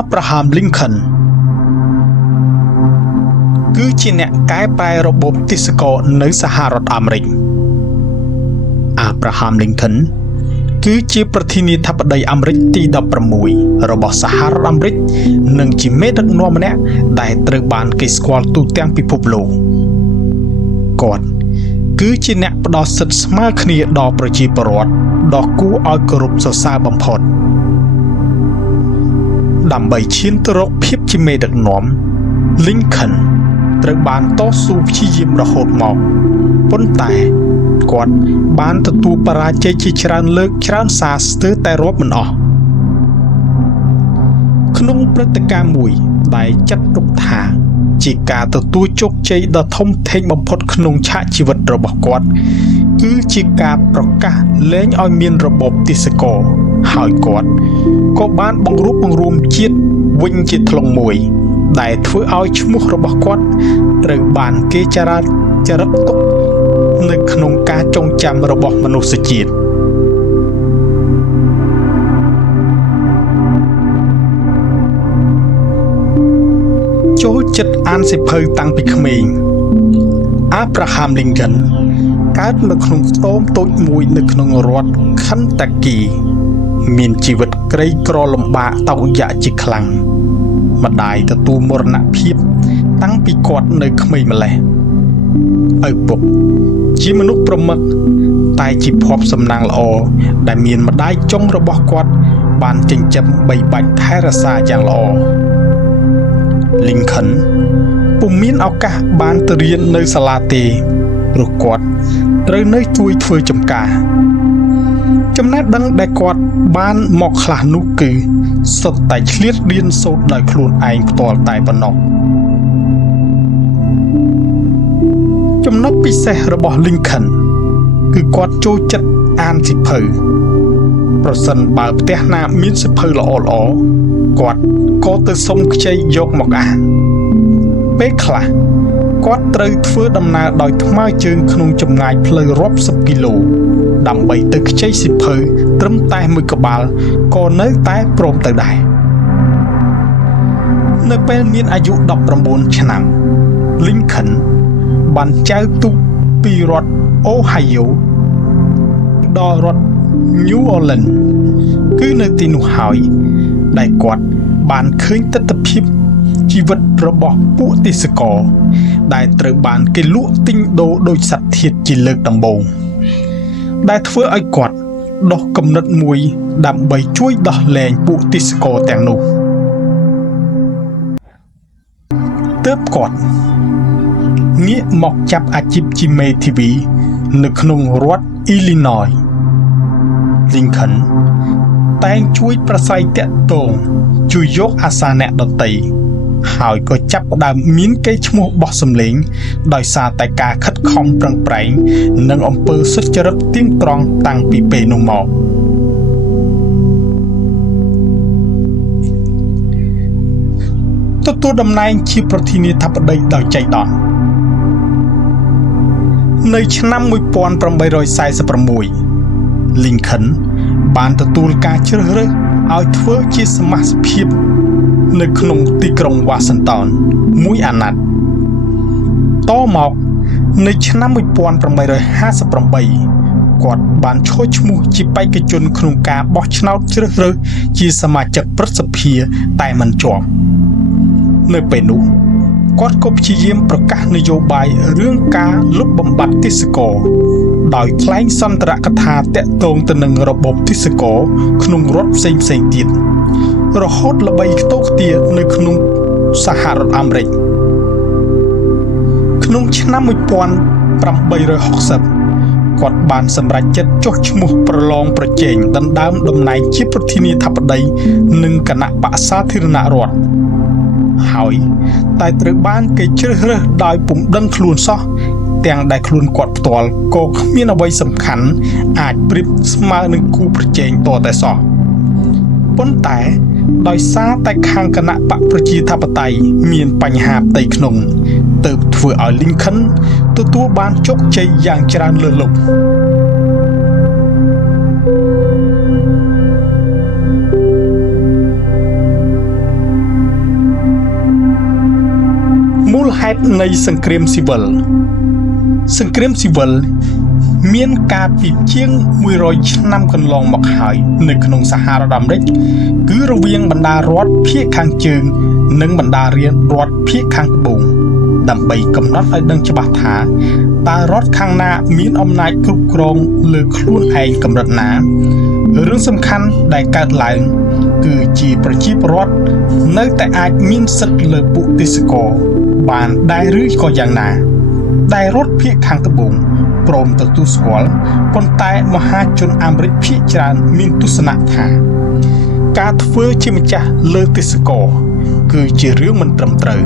Abraham Lincoln គឺជាអ្នកកែប្រែរបបទិសកលនៅសហរដ្ឋអាមេរិក Abraham Lincoln គឺជាប្រធានាធិបតីអាមេរិកទី 16 របស់សហរដ្ឋអាមេរិក និងជាមេដឹកនាំម្នាក់ដែលត្រូវបានគេស្គាល់ទូទាំងពិភពលោក គាត់គឺជាអ្នកផ្ដល់សិទ្ធិស្មើគ្នាដល់ប្រជាពលរដ្ឋដ៏គួរឲ្យគោរពសរសើរបំផុត ដើម្បីឈានទៅរកភាពជាមេដឹកនាំ Lincoln ត្រូវបានតស៊ូព្យាយាមរហូតមក ប៉ុន្តែគាត់បានទទួលបរាជ័យជាច្រើនលើកច្រើនសារស្ទើរតែរាប់មិនអស់ ក្នុងព្រឹត្តិការណ៍មួយដែលចាត់ទុកថាជាការទទួលជោគជ័យដ៏ធំធេងបំផុតក្នុងឆាកជីវិតរបស់គាត់ គឺជាការប្រកាសលែងឲ្យមានរបបទិសកល ហើយគាត់ក៏បានបង្រួបបង្រួមជាតិវិញជាថ្លុងមួយ ដែលធ្វើឲ្យឈ្មោះរបស់គាត់ត្រូវបានគេចារឹកទុកនៅក្នុងការចងចាំរបស់មនុស្សជាតិ ចូលចិត្តអានសៀវភៅតាំងពីក្មេង Abraham Lincoln កើតនៅក្នុងខ្ទមតូចមួយនៅក្នុងរដ្ឋ Kentucky មានជីវិតក្រីក្រលំបាកតោកយ៉ាកជាខ្លាំង ម្ដាយទទួលមរណភាពតាំងពីគាត់នៅក្មេងម្ល៉េះ ឪពុកជាមនុស្សប្រមឹកតែជាភ័ព្វសំណាងល្អដែលមានម្ដាយចុងរបស់គាត់បានចិញ្ចឹមបីបាច់ថែរក្សាយ៉ាងល្អ Lincoln ពុំមានឱកាសបានទៅរៀននៅសាលាទេព្រោះគាត់ត្រូវនៅជួយធ្វើចំការ ចំណេះដឹងដែលគាត់បានមកខ្លះនោះគឺសុទ្ធតែឆ្លៀតរៀនសូត្រដោយខ្លួនឯងផ្ទាល់តែប៉ុណ្ណោះ ចំណុចពិសេសរបស់ Lincoln គឺគាត់ចូលចិត្តអានសៀវភៅ ប្រសិនបើផ្ទះណាមានសៀវភៅល្អៗគាត់ក៏ទៅសុំខ្ចីយកមកអាន ពេលខ្លះគាត់ត្រូវធ្វើដំណើរដោយថ្មើរជើងក្នុងចម្ងាយផ្លូវរាប់សិបគីឡូ ដើម្បីទៅខ្ចីសៀវភៅត្រឹមតែមួយក្បាលក៏នៅតែព្រមទៅដែរ នៅពេលមានអាយុ 19 ឆ្នាំ Lincoln បានចែវទូកពីរដ្ឋ Ohio ដល់រដ្ឋ New Orleans គឺនៅទីនោះហើយដែលគាត់បានឃើញទិដ្ឋភាពជីវិតរបស់ពួកទេសកលដែលត្រូវបានគេលក់ទិញដូរដោយសត្វធាតុជាលើកដំបូង ដែលធ្វើឲ្យគាត់ដុសគំនិតមួយដើម្បីជួយដោះលែងពួកទេសកលទាំងនោះ ទើបគាត់ងាកមកចាប់អាជីពជាមេធាវីនៅក្នុងរដ្ឋ Illinois Lincoln តែងជួយប្រស័យតាក់ទងជួយយកអាសាអ្នកដទៃ ហើយក៏ចាប់ផ្ដើមមានកេរ្តិ៍ឈ្មោះបោះសម្លេងដោយសារតែការខិតខំប្រឹងប្រែងនិងអំពើសុចរិតទៀងត្រង់តាំងពីពេលនោះមក ទទួលតំណែងជាប្រធានាធិបតីដោយចៃដន្យ នៅឆ្នាំ 1846 Lincoln បានទទួលការជ្រើសរើសឲ្យធ្វើជាសមាជិកភាពនៅក្នុងទីក្រុង Washington មួយអាណត្តិ តមកនៅឆ្នាំ 1858 គាត់បានឈរឈ្មោះជាបេក្ខជនក្នុងការបោះឆ្នោតជ្រើសរើសជាសមាជិកព្រឹទ្ធសភាតែមិនជាប់ នៅពេលនោះគាត់ក៏ព្យាយាមប្រកាសនយោបាយរឿងការលុបបំបាត់ទេសកល ដោយថ្លែងសន្ទរកថាតាក់ទងទៅនឹងរបបទេសកលក្នុងរដ្ឋផ្សេងៗទៀត រហូតល្បីខ្ទោខ្ទានៅក្នុងសហរដ្ឋអាមេរិក ក្នុងឆ្នាំ 1860 គាត់បានសម្រេចចិត្តចុះឈ្មោះប្រឡងប្រជែងដណ្ដើមតំណែងជាប្រធានាធិបតីនឹងគណៈបក្សសាធារណរដ្ឋ ហើយតែត្រូវបានគេជ្រើសរើសដោយពុំដឹងខ្លួនសោះ ទាំងដែលខ្លួនគាត់ផ្ទាល់ក៏គ្មានអ្វីសំខាន់អាចប្រៀបស្មើនឹងគូប្រជែងតតែសោះ ប៉ុន្តែដោយសារតែខាងគណៈបកប្រជាធិបតេយ្យមានបញ្ហាផ្ទៃក្នុងទើបធ្វើឲ្យ Lincoln ទទួលបានជោគជ័យយ៉ាងច្រើនលើសលប់ ល ហេតុនៃសង្គ្រាមស៊ីវិលមានការពីជាង100ឆ្នាំកន្លងមកហើយនៅក្នុងសហរដ្ឋអាមេរិកគឺរវាងបណ្ដារដ្ឋភាគខាងជើងនិងបណ្ដារដ្ឋភាគខាងត្បូងដើម្បីកំណត់ឲ្យដឹងច្បាស់ថាតើរដ្ឋខាងណាមានអំណាចគ្រប់គ្រងលើខ្លួនឯងកម្រិតណារឿងសំខាន់ដែលកើតឡើងគឺជាប្រជាពលរដ្ឋនៅតែអាចមានសិទ្ធិលើពួកទេសចរបានដែរឬក៏យ៉ាងណាដែលរដ្ឋភាគខាងត្បូងព្រមទទួលស្គាល់ប៉ុន្តែមហាជនអាមេរិកភាគច្រើនមានទស្សនៈថាការធ្វើជាម្ចាស់លើទេសចរគឺជារឿងមិនត្រឹមត្រូវ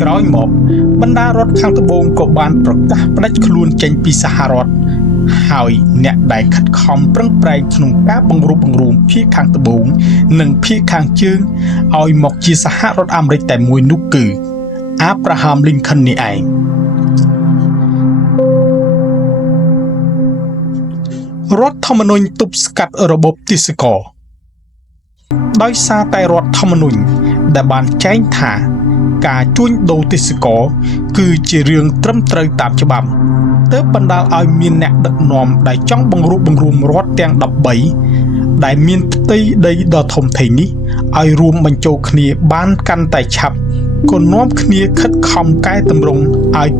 ក្រោយមកបណ្ដារដ្ឋខាងត្បូងក៏បានប្រកាសផ្ដាច់ខ្លួនចេញពីសហរដ្ឋហើយអ្នកដែលខិតខំប្រឹងប្រែងក្នុងការបង្រួបបង្រួមភាគខាងត្បូងនិងភាគខាងជើងឲ្យមកជាសហរដ្ឋអាមេរិកតែមួយនោះគឺអាប់រ៉ាហាំ លីនខុននេះឯងរដ្ឋធម្មនុញ្ញទប់ស្កាត់របបទេសចរដោយសារតែរដ្ឋធម្មនុញ្ញដែលបានចែងថាការជួញដូរទេសចរគឺជារឿងត្រឹមត្រូវតាមច្បាប់ទើបបណ្ដាលឲ្យមានអ្នកដឹកនាំដែលចង់បង្រួបបង្រួមរដ្ឋទាំង13ដែលមានផ្ទៃដីដ៏ធំធេងនេះឲ្យរួមបញ្ចូលគ្នាបានកាន់តែឆាប់ក៏នាំគ្នាខិតខំកែតម្រង់ឲ្យ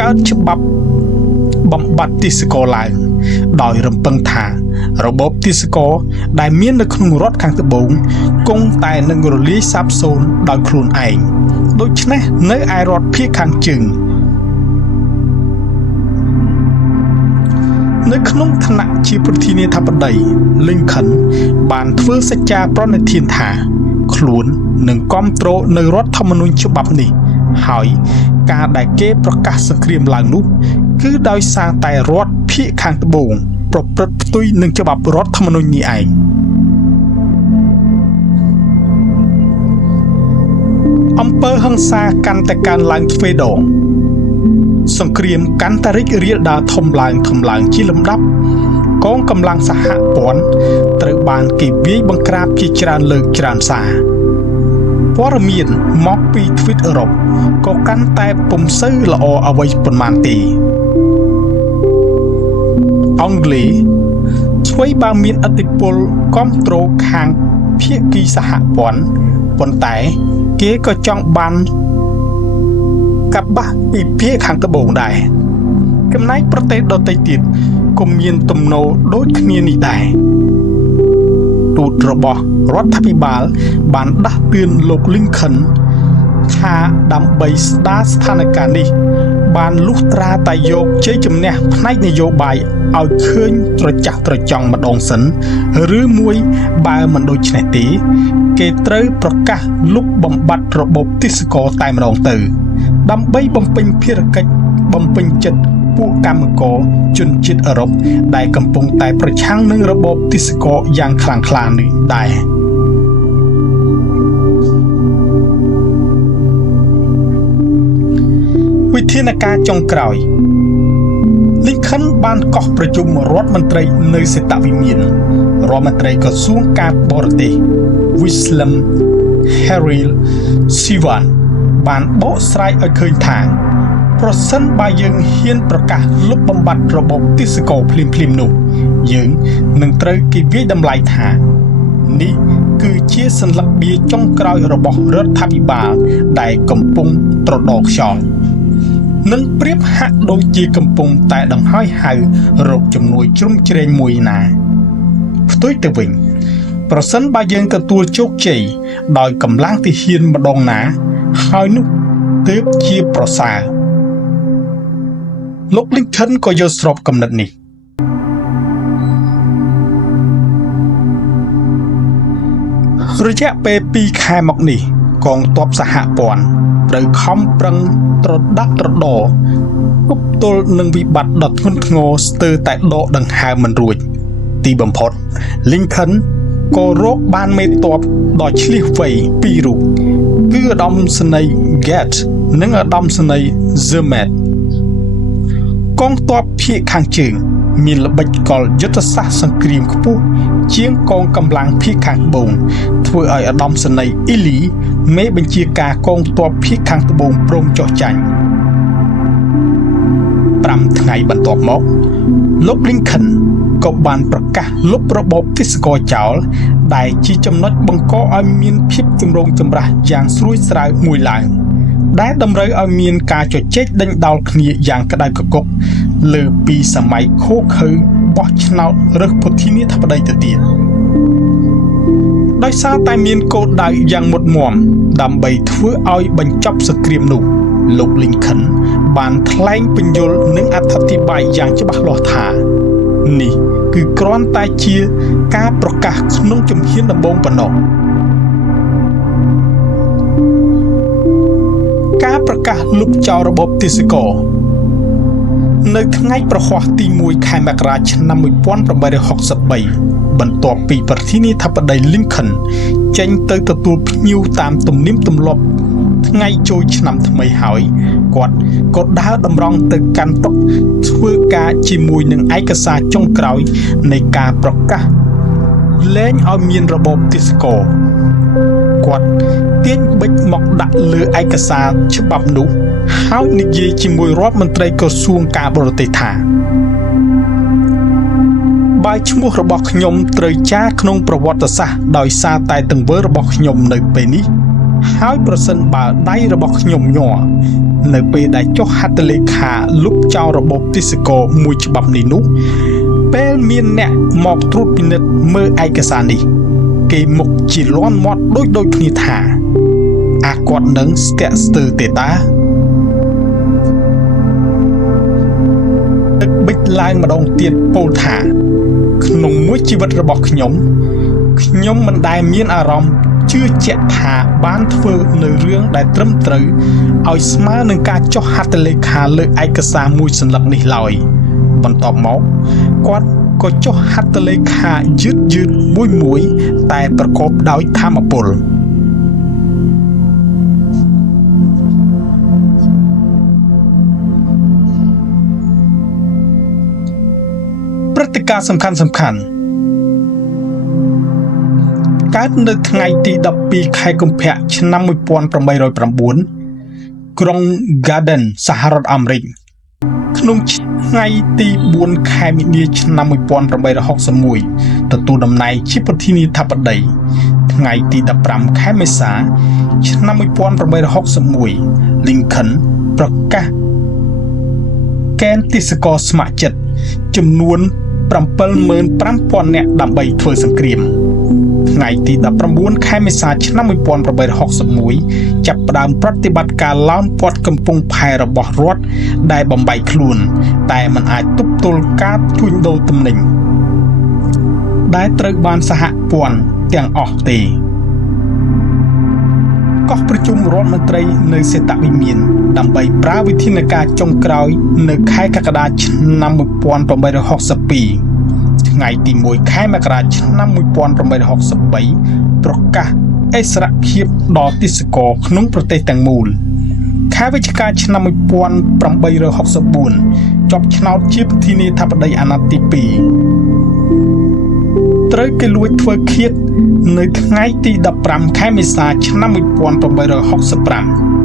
កើតច្បាប់បំបត្តិទេសចរឡើងដោយរំពឹងថារបបទេសចរដែលមាននៅក្នុងរដ្ឋខាងត្បូងគង់តែនឹងរលាយសាបសូន្យដោយខ្លួនឯងដូច្នេះនៅឯរដ្ឋភាគខាងជើងនៅក្នុងឋានៈជាប្រធានាធិបតី Lincoln បានធ្វើសច្ចាប្រណិធានថាខ្លួននឹងគាំទ្រនៅរដ្ឋធម្មនុញ្ញច្បាប់នេះហើយការដែលគេប្រកាសសង្គ្រាមឡើងនោះគឺដោយសារតែរដ្ឋភាគខាងត្បូងប្រព្រឹត្តផ្ទុយនឹងច្បាប់រដ្ឋធម្មនុញ្ញនេះឯងអំពើហិង្សាកាន់តែកើនឡើងទ្វេដងសង្គ្រាមកាន់តែរីករាលដាលធំឡើងជាលំដាប់កងកម្លាំងសហព័ន្ធត្រូវបានគេវាយបង្ក្រាបជាច្រើនលើកច្រើនសារព័ត៌មានមកពីទ្វីបអឺរ៉ុបក៏កាន់តែពុំសូវល្អអ្វីប៉ុន្មានទេអង់គ្លេសធ្វើបើមានឥទ្ធិពលគ្រប់គ្រងខាងភាគីសហព័ន្ធប៉ុន្តែគេក៏ចង់បានកាប់បាស់ពីភាគខាងត្បូងដែរចំណែកប្រទេសដទៃទៀតក៏មានទំនោរដូចគ្នានេះដែរទូតរបស់រដ្ឋាភិបាលបានដាស់តឿនលោក Lincoln ថាដើម្បីស្ដារស្ថានភាពនេះបានលុះត្រាតែយកជ័យជំនះផ្នែកនយោបាយឲ្យឃើញត្រចះត្រចង់ម្ដងសិនឬមួយបើមិនដូច្នេះទេគេត្រូវប្រកាសលុបបំបាត់របបទេសចរតែម្ដងទៅដើម្បីបំពេញភារកិច្ចបំពេញចិត្តពួកកម្មករជនជាតិអឺរ៉ុបដែលកំពុងតែប្រឆាំងនឹងរបបទេសចរយ៉ាងខ្លាំងក្លានេះដែរវិធានការចុងក្រោយ Lincoln បានកោះប្រជុំរដ្ឋមន្ត្រីនៅសេតវិមានរដ្ឋមន្ត្រីក្រសួងការបរទេស William Henry Seward បានបកស្រាយឲ្យឃើញថាប្រសិនបើយើងហ៊ានប្រកាសលុបបំបាត់របបទេសចរភ្លាមៗនោះយើងនឹងត្រូវគេវាយតម្លៃថានេះគឺជាសន្លឹកបៀចុងក្រោយរបស់រដ្ឋាភិបាលដែលកំពុងត្រដោកខ្យល់នឹងប្រៀបហាក់ដូចជាកំពុងតែដង្ហើយហៅរកជំនួយជ្រុំជ្រែងមួយណាផ្ទុយទៅវិញប្រសិនបើយើងទទួលជោគជ័យដោយកម្លាំងទាហានម្ដងណាហើយនោះទើបជាប្រសើរលោក Lincoln ក៏យល់ស្របគំនិតនេះរយៈពេល2ខែមកនេះកងទ័ពសហព័ន្ធត្រូវខំប្រឹងត្រដាក់ត្រដរទប់ទល់នឹងវិបត្តិដ៏ធ្ងន់ធ្ងរស្ទើរតែដកដង្ហើមមិនរួចទីបំផុត Lincoln ក៏រកបានមេទ័ពដ៏ឆ្លៀសវៃពីររូបគឺឧត្តមសេនីយ៍ Gates និងឧត្តមសេនីយ៍ Sherman គ កងទ័ពភាគខាងជើងមានល្បិចកលយុទ្ធសាស្ត្រសង្គ្រាមខ្ពស់ជាងកងកម្លាំងភាគខាងត្បូងធ្វើឲ្យឧត្តមសេនីយ៍អ៊ីលីមេបញ្ជាការកងទ័ពភាគខាងត្បូងព្រមចុះចាញ់5ថ្ងៃបន្ទាប់មកលោក Lincoln ក៏បានប្រកាសលុបរបបទេសកលចោលដែលជាចំណុចបង្កឲ្យមានភាពចម្រូងចម្រាសយ៉ាងស្រួយស្រាវមួយឡើងដែលតម្រូវឲ្យមានការជជែកដេញដោលគ្នាយ៉ាងក្តៅគគុកលើពីសម័យឃោឃៅបោះឆ្នោតរើសប្រធានាធិបតីទៅទៀតដោយសារតែមានគោលដៅយ៉ាងមុតមមដើម្បីធ្វើឲ្យបញ្ចប់សង្គ្រាមនោះលោក Lincoln បានថ្លែងពន្យល់និងអត្ថាធិប្បាយយ៉ាងច្បាស់លាស់ថានេះគឺគ្រាន់តែជាការប្រកាសក្នុងជំហានដំបូងប៉ុណ្ណោះការប្រកាសលុបចោលរបបទេសកលនៅថ្ងៃប្រហ័សទី1ខែមករាឆ្នាំ1863បន្ទាប់ពីប្រធានាធិបតី Lincoln ចេញទៅទទួលភ្ញៀវតាមទំនៀមទម្លាប់ថ្ងៃចូលឆ្នាំថ្មីហើយគាត់ក៏ដើរតម្រង់ទៅកាន់តុធ្វើការជាមួយនឹងឯកសារចុងក្រោយនៃការប្រកាសលែងឲ្យមានរបបទេសកលគាត់ទាញបិចមកដាក់លើឯកសារច្បាប់នោះហើយនិយាយជាមួយរដ្ឋមន្ត្រីក្រសួងការបរទេសថាបើឈ្មោះរបស់ខ្ញុំត្រូវចារក្នុងប្រវត្តិសាស្ត្រដោយសារតែទង្វើរបស់ខ្ញុំនៅពេលនេះហើយប្រសិនបើដៃរបស់ខ្ញុំញ័រនៅពេលដែលចុះហត្ថលេខាលុបចោលរបបទេសកលមួយច្បាប់នេះនោះពេលមានអ្នកមកត្រួតពិនិត្យមើលឯកសារនេះគេមុខជាលាន់មាត់ដូចគ្នាថាអាគាត់នឹងស្ទាក់ស្ទើរទេតាទឹកបិចឡើងម្ដងទៀតពោលថាក្នុងមួយជីវិតរបស់ខ្ញុំមិនដែលមានអារម្មណ៍ជឿជាក់ថាបានធ្វើនៅរឿងដែលត្រឹមត្រូវឲ្យស្មើនឹងការចុះហត្ថលេខាលើឯកសារមួយសន្លឹកនេះឡើយបន្ទាប់មកគាត់ក៏ចុះហត្ថលេខាយឺតមួយតែប្រកបដោយថាមពលព្រឹត្តិការណ៍សំខាន់កើតនៅថ្ងៃទី12ខែកុម្ភៈឆ្នាំ1809ក្រុង Garden សហរដ្ឋអាមេរិកក្នុងថ្ងៃទី4ខែមីនាឆ្នាំ1861ទទួលតំណែងជាប្រធានាធិបតីថ្ងៃទី15ខែមេសាឆ្នាំ1861 Lincoln ប្រកាសកេណ្ឌទេសកលស្ម័គ្រចិត្តចំនួន 75,000 នាក់ដើម្បីធ្វើសង្គ្រាមថ្ងៃទី19ខែមេសាឆ្នាំ1861ចាប់ផ្ដើមប្រតិបត្តិការឡោមព័ទ្ធកំពង់ផែរបស់រដ្ឋដែលបំបែកខ្លួនតែមិនអាចទប់ទល់ការជួញដូរទំនិញដែលត្រូវបានសហព័ន្ធទាំងអស់ទេកោះប្រជុំរដ្ឋមន្ត្រីនៅសេតវិមានដើម្បីប្រើវិធានការចុងក្រោយនៅខែកក្កដាឆ្នាំ1862ថ្ងៃទី1ខែមករាឆ្នាំ1863ប្រកាសឥស្សរភាពដល់ទេសកលក្នុងប្រទេសទាំងមូលខែវិច្ឆិកាឆ្នាំ1864ចប់ឆ្នោតជាប្រធានាធិបតីអាណត្តិទី2ត្រូវគេលួចធ្វើឃាតនៅថ្ងៃទី15ខែមេសាឆ្នាំ1865